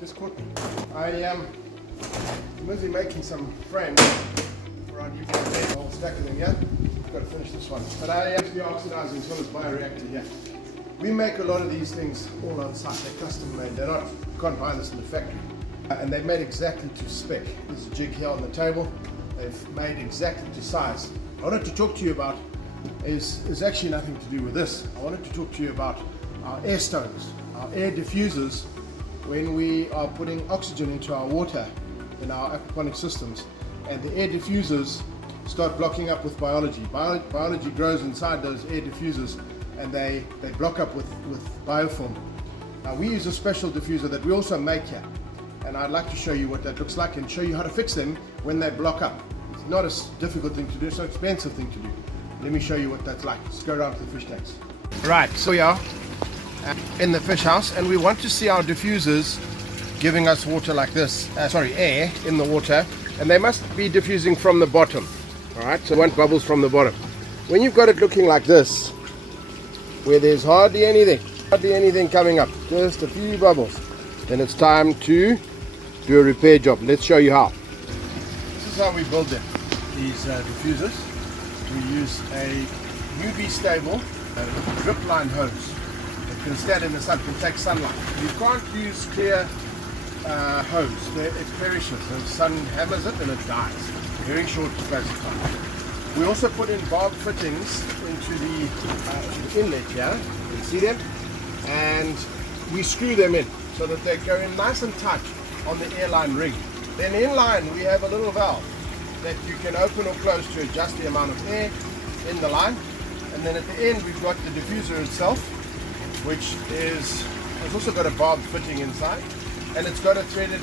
just caught me. I'm busy making some frames around UK bed. I'll stack them here. I've got to finish this one. But I am to be oxidizing as well as bioreactor here. We make a lot of these things all on site. They're custom made. They're not, you can't buy this in the factory. And they're made exactly to spec. There's a jig here on the table. They've made exactly to size. I wanted to talk to you about is actually nothing to do with this. I wanted to talk to you about our air stones, our air diffusers, when we are putting oxygen into our water in our aquaponic systems, and the air diffusers start blocking up with biology. Biology grows inside those air diffusers, and they block up with biofilm. Now we use a special diffuser that we also make here, and I'd like to show you what that looks like and show you how to fix them when they block up. It's not a difficult thing to do, it's an expensive thing to do. Let me show you what that's like. Let's go around to the fish tanks. Right, so we are in the fish house, and we want to see our diffusers giving us water like this, air in the water, and they must be diffusing from the bottom. Alright, so we want bubbles from the bottom. When you've got it looking like this, where there's hardly anything coming up, just a few bubbles, then it's time to do a repair job. Let's show you how. This is how we build them, these diffusers. We use a UV stable drip line hose. It can stand in the sun, can take sunlight. You can't use clear hose, it perishes. The sun hammers it and it dies. Very short space of time. We also put in barb fittings into the inlet here. You can see them, and we screw them in so that they go in nice and tight on the airline ring. Then in line we have a little valve that you can open or close to adjust the amount of air in the line. And then at the end we've got the diffuser itself, which has also got a barb fitting inside, and it's got a threaded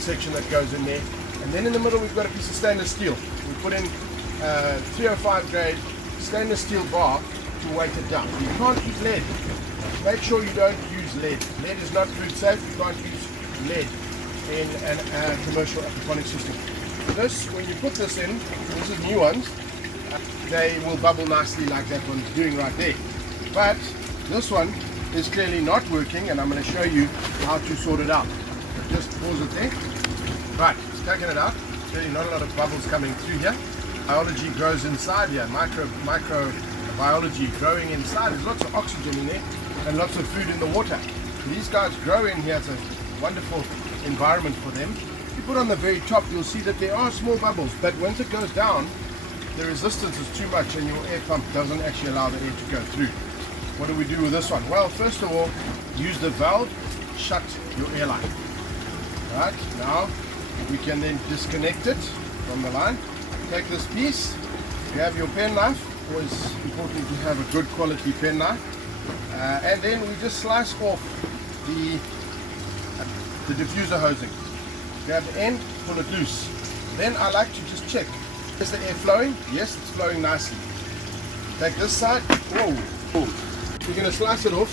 section that goes in there. And then in the middle we've got a piece of stainless steel. We put in 305 grade stainless steel bar to weight it down. You can't use lead. Make sure you don't use lead. Lead is not food safe. You can't use lead in a commercial aquaponic system. This, when you put this in, this is new ones, they will bubble nicely like that one's doing right there. But this one is clearly not working, and I'm going to show you how to sort it out. Just pause it there. Right, it's taking it out. Clearly not a lot of bubbles coming through here. Biology grows inside here, microbiology growing inside. There's lots of oxygen in there and lots of food in the water. These guys grow in here. It's a wonderful environment for them. If you put on the very top, you'll see that there are small bubbles, but once it goes down, the resistance is too much and your air pump doesn't actually allow the air to go through. What do we do with this one? Well, first of all, use the valve, shut your airline. Right, now we can then disconnect it from the line. Take this piece, you have your pen knife, always important to have a good quality pen knife, and then we just slice off the diffuser hosing. Grab the end, pull it loose. Then I like to just check, is the air flowing? Yes, it's flowing nicely. Take this side, whoa. We're going to slice it off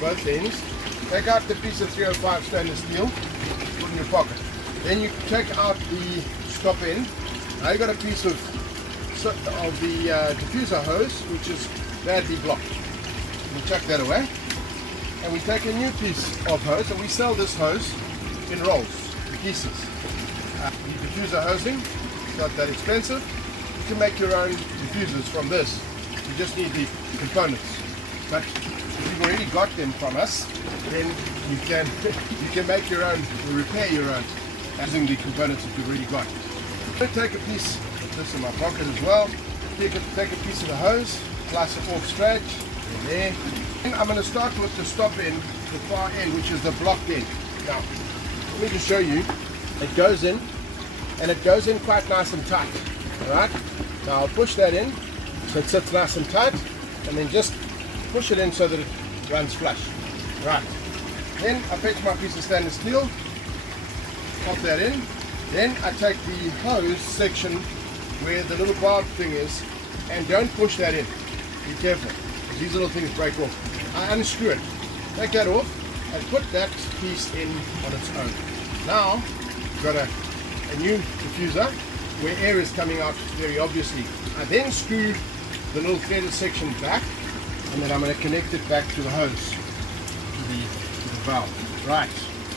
both ends. Take out the piece of 305 stainless steel, put in your pocket. Then you take out the stop end. Now you got a piece of the diffuser hose, which is badly blocked. We'll chuck that away. And we take a new piece of hose, and we sell this hose in rolls, in pieces. The diffuser hosing, it's not that expensive. You can make your own diffusers from this. You just need the components. But if you've already got them from us, then you can make your own, or repair your own, using the components that you've already got. I'm going to take a piece of this in my pocket as well. Take a piece of the hose, slice it off straight, in there. And I'm going to start with the stop end, the far end, which is the blocked end. Now, let me just show you. It goes in, and it goes in quite nice and tight. Alright? Now I'll push that in, so it sits nice and tight, and then just push it in so that it runs flush. Right. Then I fetch my piece of stainless steel, pop that in. Then I take the hose section where the little barb thing is, and don't push that in. Be careful, because these little things break off. I unscrew it. Take that off and put that piece in on its own. Now, we've got a new diffuser where air is coming out very obviously. I then screw the little threaded section back, and then I'm going to connect it back to the hose, to the valve. Right,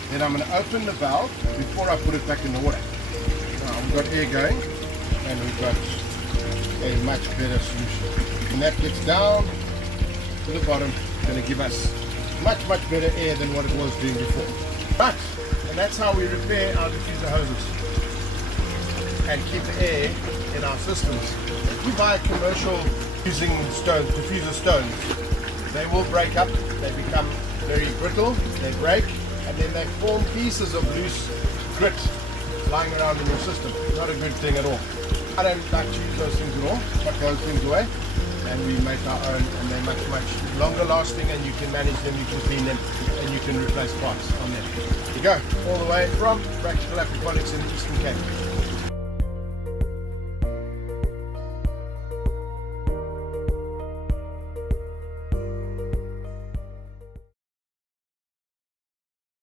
Then I'm going to open the valve before I put it back in the water. Now we've got air going and we've got a much better solution. When that gets down to the bottom, it's going to give us much better air than what it was doing before. And that's how we repair our diffuser hoses and keep the air in our systems. If you buy a commercial using stones, diffuser stones, they will break up, they become very brittle, they break, and then they form pieces of loose grit lying around in your system. Not a good thing at all. I don't like to use those things at all. Chuck those things away, and we make our own, and they're much longer lasting, and you can manage them, you can clean them, and you can replace parts on them. There you go, all the way from Practical Aquaponics in the Eastern Cape.